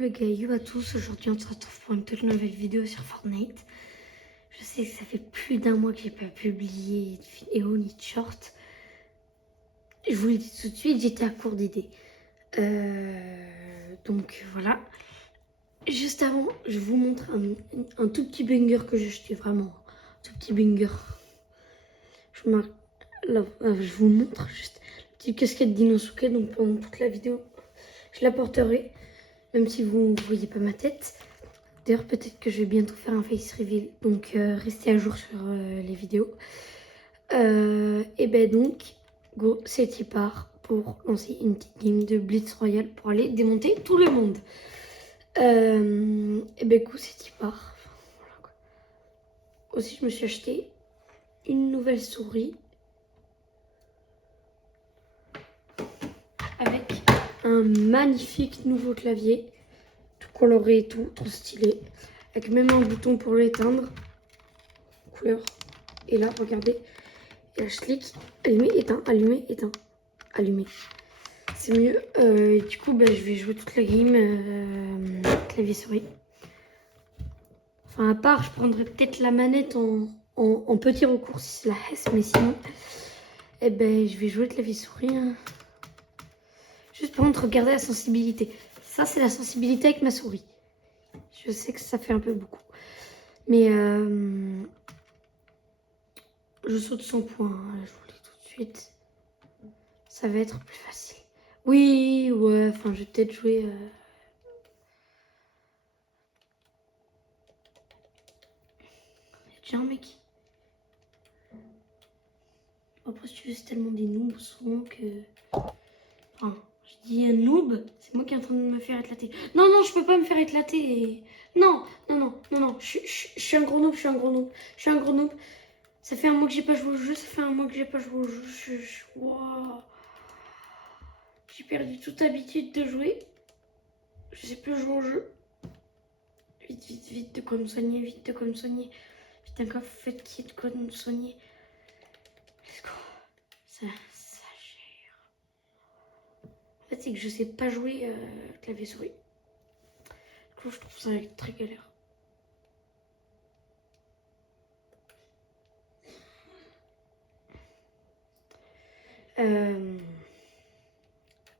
Les gars, yo à tous, aujourd'hui on se retrouve pour une toute nouvelle vidéo sur Fortnite. Je sais que ça fait plus d'un mois que j'ai pas publié de vidéo ni de short. Je vous le dis tout de suite, j'étais à court d'idées. Donc voilà. Juste avant, je vous montre un tout petit banger que j'ai acheté, vraiment. Un tout petit banger. Je vous montre juste la petite casquette d'Inosuke, donc pendant toute la vidéo, je la porterai. Même si vous ne voyez pas ma tête. D'ailleurs, peut-être que je vais bientôt faire un face reveal. Donc, restez à jour sur les vidéos. Et ben donc, go, c'est y part pour lancer une petite game de Blitz Royale pour aller démonter tout le monde. Et ben go, c'est y part. Voilà, quoi. Aussi, je me suis acheté une nouvelle souris. Avec un magnifique nouveau clavier. Tout coloré et tout, trop stylé. Avec même un bouton pour l'éteindre. Couleur. Et là, regardez. Et là, je clique. Allumer, éteint, allumer, éteint, allumer. C'est mieux. Du coup, je vais jouer toute la game clavier souris. Enfin, à part, je prendrais peut-être la manette en petit recours si c'est la S. Mais sinon, je vais jouer clavier souris. Hein. Juste par contre, regardez la sensibilité. Ça, c'est la sensibilité avec ma souris. Je sais que ça fait un peu beaucoup. Mais je saute 100 points. Hein. Je vous le dis tout de suite. Ça va être plus facile. Oui, ouais, enfin, je vais peut-être jouer... Il y a déjà un mec. Après, si tu veux, c'est tellement des noobs souvent que... Enfin, je dis un noob, c'est moi qui est en train de me faire éclater. Non, non, je peux pas me faire éclater. Non, non, non, non, non, je suis un gros noob, je suis un gros noob. Je suis un gros noob. Ça fait un mois que j'ai pas joué au jeu, ça fait un mois que j'ai pas joué au jeu. Wow. J'ai perdu toute habitude de jouer. Je sais plus jouer au jeu. Vite, vite, vite, de quoi me soigner, vite, de quoi me soigner. Putain, quoi, faites qui est de quoi me soigner. Let's go. Ça gère. En fait, c'est que je sais pas jouer clavier souris. Du coup, je trouve ça très galère.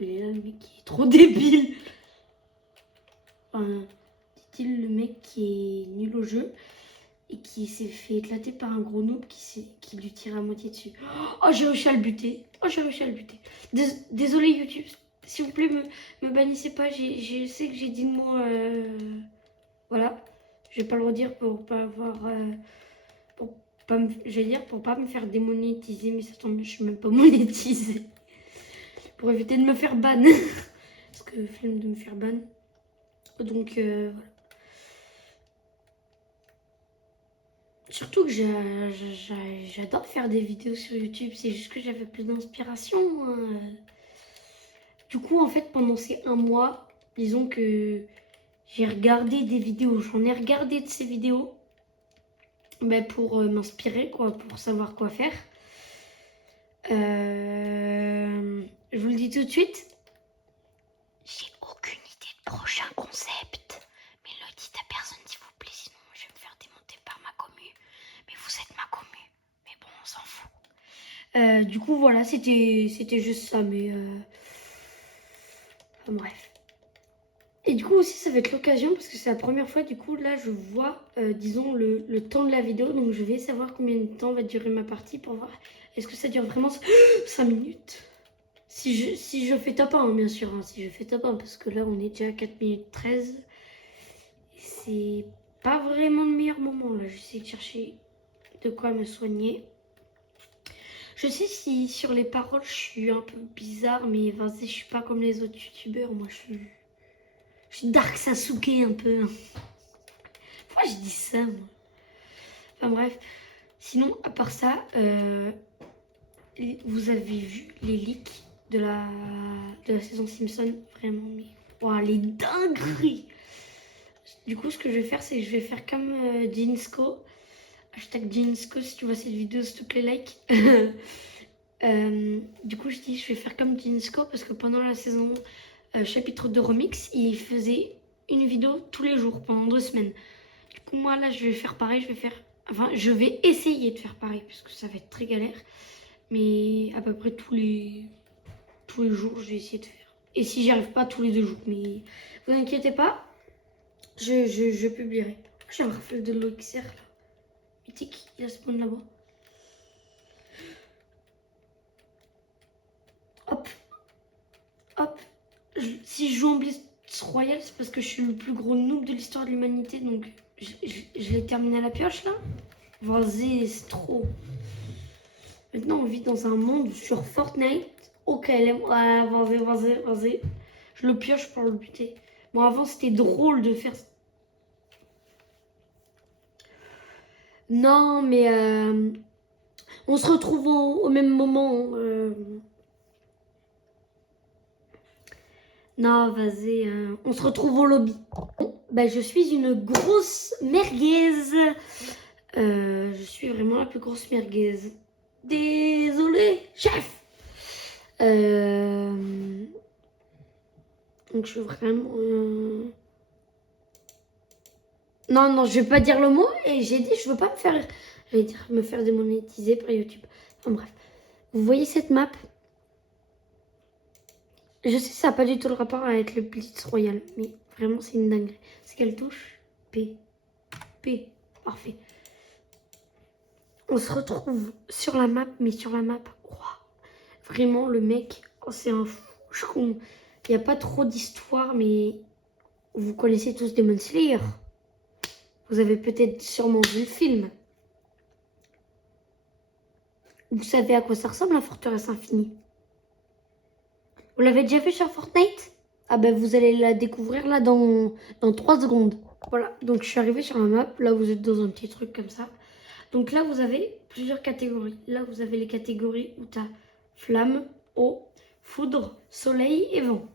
Il est là, le mec qui est trop débile. Enfin, dit-il, le mec qui est nul au jeu et qui s'est fait éclater par un gros noob qui lui tire à moitié dessus. Oh, j'ai réussi à le buter. Oh, j'ai réussi à le buter. Désolé, YouTube. S'il vous plaît, me bannissez pas. Je sais que j'ai dit le mot. Voilà. Je vais pas le redire pour pas avoir. Je vais dire pour pas me faire démonétiser. Mais ça tombe bien, je suis même pas monétisée. Pour éviter de me faire ban. Parce que flemme de me faire ban. Donc voilà. Surtout que j'adore faire des vidéos sur YouTube. C'est juste que j'avais plus d'inspiration. Hein. Du coup, en fait, pendant ces un mois, disons que j'ai regardé des vidéos. J'en ai regardé de ces vidéos pour m'inspirer, quoi, pour savoir quoi faire. Je vous le dis tout de suite. J'ai aucune idée de prochain concept. Mais ne le dites à personne, s'il vous plaît, sinon je vais me faire démonter par ma commu. Mais vous êtes ma commu. Mais bon, on s'en fout. Du coup, voilà, c'était juste ça, mais... Enfin, bref. Et du coup aussi, ça va être l'occasion, parce que c'est la première fois, du coup, là, je vois, disons, le temps de la vidéo. Donc, je vais savoir combien de temps va durer ma partie pour voir est-ce que ça dure vraiment 5 minutes. Si je fais top 1, hein, bien sûr. Hein, si je fais top 1, parce que là, on est déjà à 4 minutes 13. Et c'est pas vraiment le meilleur moment, là. J'essaie de chercher de quoi me soigner. Je sais si sur les paroles, je suis un peu bizarre, mais vas-y, je suis pas comme les autres youtubeurs. Moi, je suis Dark Sasuke un peu. Pourquoi je dis ça, moi? Enfin bref. Sinon, à part ça, vous avez vu les leaks de la saison Simpson. Vraiment, mais... Wow, les dingueries! Du coup, ce que je vais faire, c'est que je vais faire comme Jinsco. Hashtag Jinsco, si tu vois cette vidéo, s'il te plaît, like. Du coup, je vais faire comme Jinsco parce que pendant la saison chapitre 2 remix, il faisait une vidéo tous les jours pendant 2 semaines. Du coup, moi, là, je vais faire pareil. Je vais essayer de faire pareil parce que ça va être très galère. Mais à peu près tous les jours, je vais essayer de faire. Et si j'y arrive pas, tous les 2 jours. Mais vous inquiétez pas, je publierai. J'ai un rafale de l'OXR là. Mythique, il a spawn là-bas. Hop, hop. Si je joue en Blitz Royale, c'est parce que je suis le plus gros noob de l'histoire de l'humanité. Donc je l'ai terminé à la pioche là. Vas-y, c'est trop. Maintenant, on vit dans un monde sur Fortnite. Ok, ouais, vas-y. Je le pioche pour le buter. Bon, avant, c'était drôle de faire... Non, mais... on se retrouve au même moment. Non, vas-y, on se retrouve au lobby. Bon, bah, je suis une grosse merguez. Je suis vraiment la plus grosse merguez. Désolé, chef. Donc je suis vraiment... Non, je vais pas dire le mot. Et j'ai dit, je veux pas me faire démonétiser par YouTube. Enfin bref. Vous voyez cette map? Je sais que ça n'a pas du tout le rapport avec le Blitz Royal. Mais vraiment, c'est une dinguerie. C'est quelle touche? P. Parfait. On se retrouve sur la map. Mais sur la map, wow. Vraiment, le mec, c'est un fou. Il n'y a pas trop d'histoire, mais vous connaissez tous Demon Slayer. Vous avez peut-être sûrement vu le film. Vous savez à quoi ça ressemble, la forteresse infinie? Vous l'avez déjà vu sur Fortnite? Ah ben vous allez la découvrir là dans 3 secondes. Voilà, donc je suis arrivée sur la map. Là, vous êtes dans un petit truc comme ça. Donc là, vous avez plusieurs catégories. Là, vous avez les catégories où tu as flamme, eau, foudre, soleil et vent.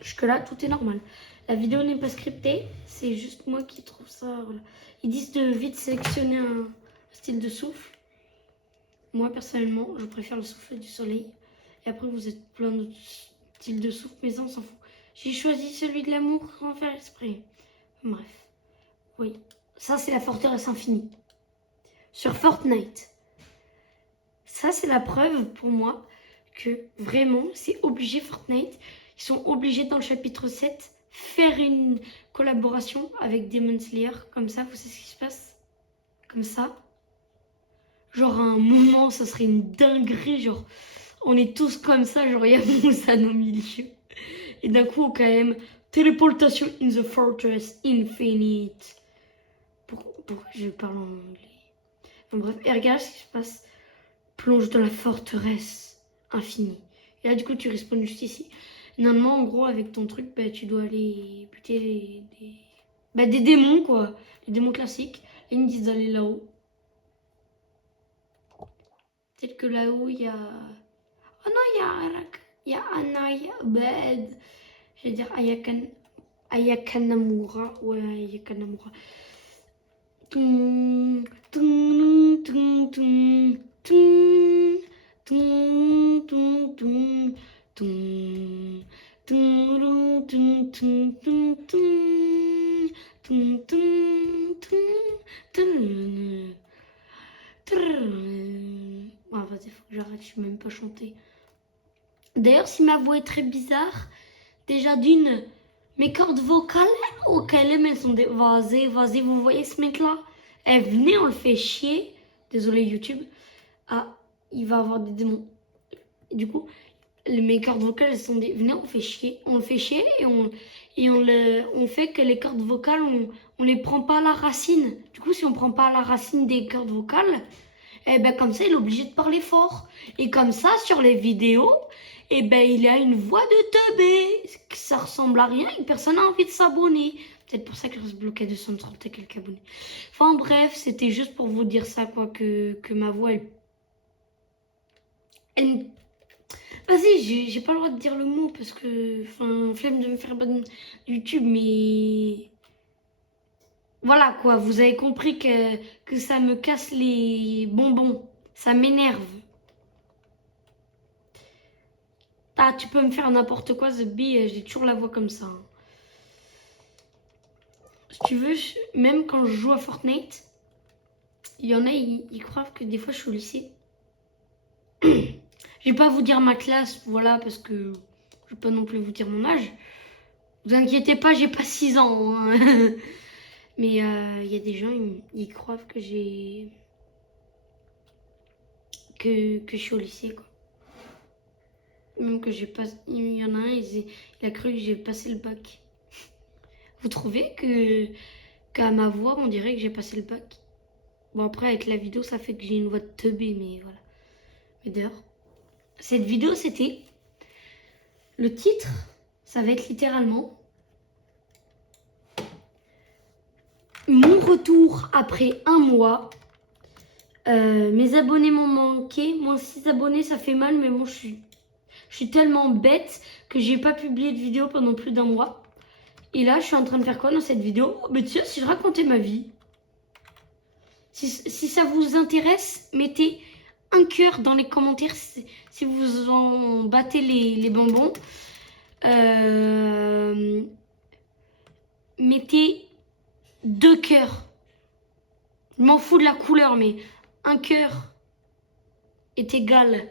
Jusque-là, tout est normal. La vidéo n'est pas scriptée, c'est juste moi qui trouve ça... Voilà. Ils disent de vite sélectionner un style de souffle. Moi, personnellement, je préfère le souffle du soleil. Et après, vous êtes plein d'autres styles de souffle, mais ça, on s'en fout. J'ai choisi celui de l'amour sans faire exprès. Bref. Oui. Ça, c'est la forteresse infinie. Sur Fortnite. Ça, c'est la preuve pour moi que vraiment, c'est obligé Fortnite. Ils sont obligés dans le chapitre 7 faire une collaboration avec Demon Slayer. Comme ça, vous savez ce qui se passe? Comme ça. Genre à un moment, ça serait une dinguerie. Genre, on est tous comme ça. Genre, il y a Mousan au milieu. Et d'un coup, quand même, téléportation in the fortress infinite. Pourquoi je parle en anglais? Enfin, bref, et regarde ce qui se passe. Plonge dans la forteresse infinie. Et là, du coup, tu respawns juste ici. Normalement, en gros, avec ton truc, bah, tu dois aller buter des démons, quoi. Les démons classiques. Et ils me disent d'aller là-haut. Peut-être que là-haut, il y a... Oh non, il y a Arak. Il y a Anayabed. Je vais dire Ayakanamura. Ouais, Ayakanamura. Tum, tum, tum, tum, tum, tum, tum, tum, tum. Tum, tum, tum, tum, tum, tum, tum, tum, tum. Ah, vas-y, faut que j'arrête, je sais même pas chanter. D'ailleurs, si ma voix est très bizarre, déjà d'une, mes cordes vocales, ok, elles sont des... Vas-y, vous voyez ce mec-là? Eh, venez, on le fait chier. Désolé, YouTube. Ah, il va avoir des démons. Du coup, mes cordes vocales, elles sont des... Venez, on fait chier. On le fait chier et on fait que les cordes vocales, on les prend pas à la racine. Du coup, si on prend pas à la racine des cordes vocales, eh ben comme ça, il est obligé de parler fort. Et comme ça, sur les vidéos, eh ben il a une voix de teubé. Ça ressemble à rien et personne n'a envie de s'abonner. Peut-être pour ça qu'il reste bloqué à 230 et quelques abonnés. Enfin bref, c'était juste pour vous dire ça, quoi, que ma voix, elle... Vas-y, j'ai pas le droit de dire le mot parce que... Enfin, flemme de me faire bonne YouTube, mais... Voilà, quoi, vous avez compris que ça me casse les bonbons. Ça m'énerve. Ah, tu peux me faire n'importe quoi, The Bee, j'ai toujours la voix comme ça. Hein. Si tu veux, même quand je joue à Fortnite, il y en a, ils croient que des fois je suis au lycée. Je vais pas vous dire ma classe, voilà, parce que je vais pas non plus vous dire mon âge. Vous inquiétez pas, j'ai pas 6 ans. Hein. Mais il y a des gens, ils croient que que je suis au lycée, quoi. Même que j'ai pas... Il y en a un, il a cru que j'ai passé le bac. Vous trouvez qu'à ma voix, on dirait que j'ai passé le bac? Bon, après, avec la vidéo, ça fait que j'ai une voix de teubé, mais voilà. Mais d'ailleurs, cette vidéo, c'était... Le titre, ça va être littéralement... Mon retour après un mois. Mes abonnés m'ont manqué. Moins 6 abonnés, ça fait mal, mais bon, je suis tellement bête que j'ai pas publié de vidéo pendant plus d'un mois. Et là, je suis en train de faire quoi dans cette vidéo? Mais tiens, si je racontais ma vie. Si ça vous intéresse, mettez un cœur dans les commentaires si vous en battez les bonbons. Mettez 2 cœurs. Je m'en fous de la couleur, mais un cœur est égal.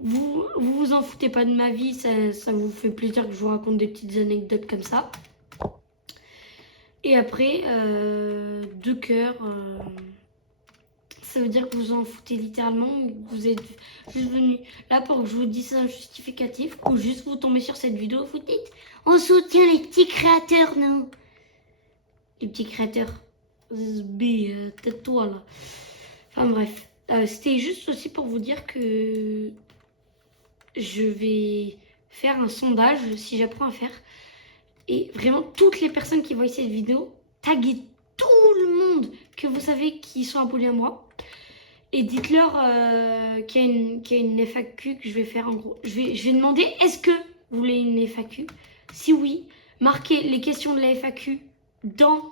Vous en foutez pas de ma vie, ça vous fait plaisir que je vous raconte des petites anecdotes comme ça. Et après, 2 cœurs, ça veut dire que vous en foutez littéralement, ou que vous êtes juste venu là pour que je vous dise un justificatif, ou juste vous tombez sur cette vidéo, vous dites on soutient les petits créateurs, non? Les petits créateurs. Tais-toi là. Enfin bref, c'était juste aussi pour vous dire que je vais faire un sondage si j'apprends à faire. Et vraiment, toutes les personnes qui voient cette vidéo, taguez tout le monde que vous savez qui sont abonnés à moi. Et dites-leur qu'il y a une FAQ que je vais faire en gros. Je vais demander, est-ce que vous voulez une FAQ? Si oui, marquez les questions de la FAQ dans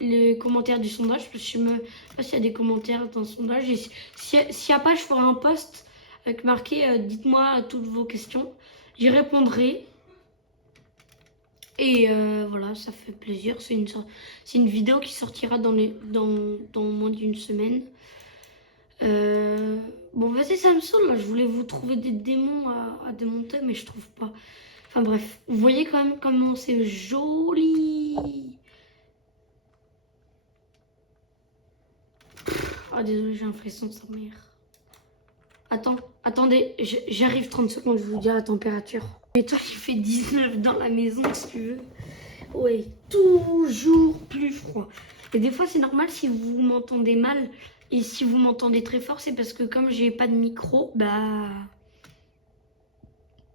le commentaire du sondage. Parce que je ne sais pas s'il y a des commentaires dans le sondage. Et s'il n'y a pas, je ferai un post avec marqué dites-moi toutes vos questions. J'y répondrai. Et voilà, ça fait plaisir. C'est une vidéo qui sortira dans moins d'une semaine. Bon, vas-y, ça me saoule là. Je voulais vous trouver des démons à démonter, mais je trouve pas. Enfin bref, vous voyez quand même comment c'est joli. Ah, désolé, j'ai un frisson de sa mère. Attendez, j'arrive 30 secondes, je vais vous dire la température. Mais toi, il fait 19 dans la maison, si tu veux. Ouais, toujours plus froid. Et des fois, c'est normal si vous m'entendez mal. Et si vous m'entendez très fort, c'est parce que comme j'ai pas de micro, bah...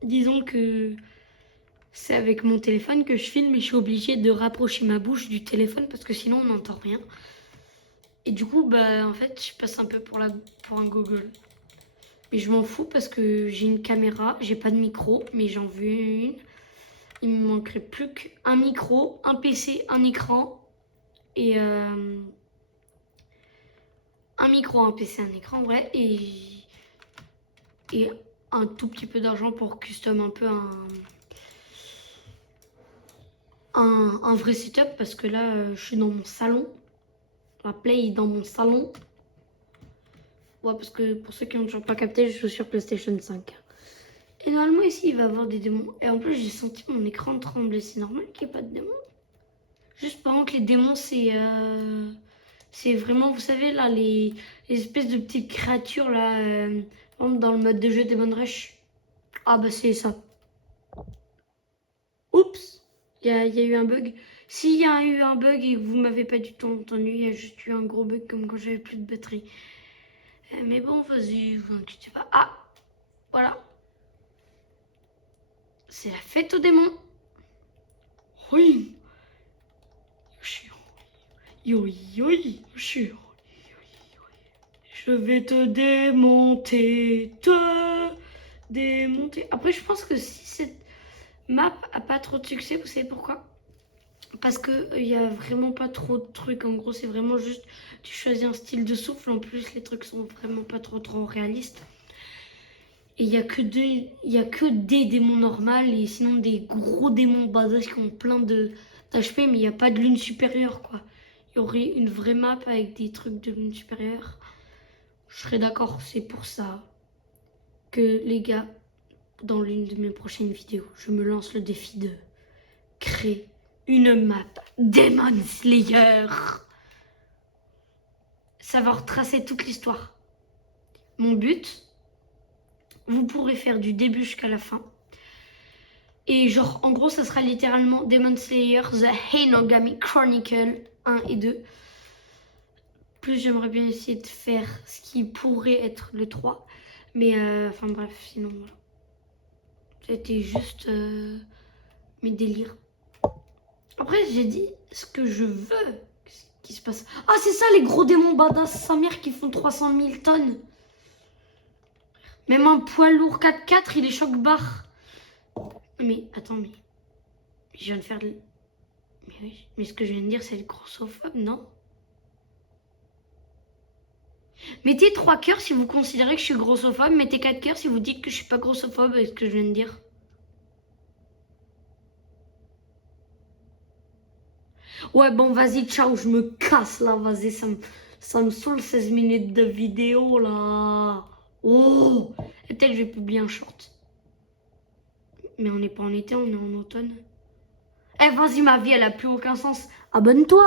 Disons que c'est avec mon téléphone que je filme et je suis obligée de rapprocher ma bouche du téléphone parce que sinon on n'entend rien. Et du coup, bah en fait, je passe un peu pour un Google. Mais je m'en fous parce que j'ai une caméra, j'ai pas de micro, mais j'en veux une. Il me manquerait plus qu'un micro, un PC, un écran et un micro, un PC, un écran, ouais, et un tout petit peu d'argent pour custom un peu un vrai setup parce que là, je suis dans mon salon. La play est dans mon salon. Ouais, parce que pour ceux qui n'ont toujours pas capté, je suis sur PlayStation 5. Et normalement, ici, il va y avoir des démons. Et en plus, j'ai senti mon écran trembler. C'est normal qu'il n'y ait pas de démons. Juste par contre, les démons, c'est vraiment, vous savez, là, les espèces de petites créatures, là, dans le mode de jeu Demon Rush. Ah bah, c'est ça. Oups, il y a eu un bug. S'il y a eu un bug et que vous m'avez pas du tout entendu, il y a juste eu un gros bug comme quand j'avais plus de batterie. Mais bon, vas-y, vous inquiétez pas. Ah, voilà. C'est la fête aux démons. Oui. Yo, yo, yo. Je vais te démonter, démonter. Après, je pense que si cette map a pas trop de succès, vous savez pourquoi? Parce qu'il n'y a vraiment pas trop de trucs. En gros, c'est vraiment juste, tu choisis un style de souffle. En plus, les trucs sont vraiment pas trop réalistes. Et il n'y a que des démons normaux et sinon des gros démons badass qui ont plein HP, mais il n'y a pas de lune supérieure, quoi. Il y aurait une vraie map avec des trucs de lune supérieure. Je serais d'accord, c'est pour ça que, les gars, dans l'une de mes prochaines vidéos, je me lance le défi de créer une map Demon Slayer. Ça va retracer toute l'histoire. Mon but, vous pourrez faire du début jusqu'à la fin. Et genre, en gros, ça sera littéralement Demon Slayer, The Hinogami Chronicle 1 et 2. Plus j'aimerais bien essayer de faire ce qui pourrait être le 3. Mais enfin bref, sinon voilà. C'était juste mes délires. Après, j'ai dit ce que je veux qui se passe. Ah, c'est ça les gros démons badass sa mère qui font 300 000 tonnes. Même un poids lourd 4x4, il est choc-barre. Mais attends, mais je viens de faire de... Mais oui, mais ce que je viens de dire, c'est le grossophobe, non? Mettez 3 cœurs si vous considérez que je suis grossophobe. Mettez 4 cœurs si vous dites que je suis pas grossophobe avec ce que je viens de dire. Ouais, bon, vas-y, ciao, je me casse là, vas-y, ça me saoule 16 minutes de vidéo là. Oh! Et peut-être je vais publier un short. Mais on n'est pas en été, on est en automne. Eh, vas-y, ma vie, elle a plus aucun sens. Abonne-toi!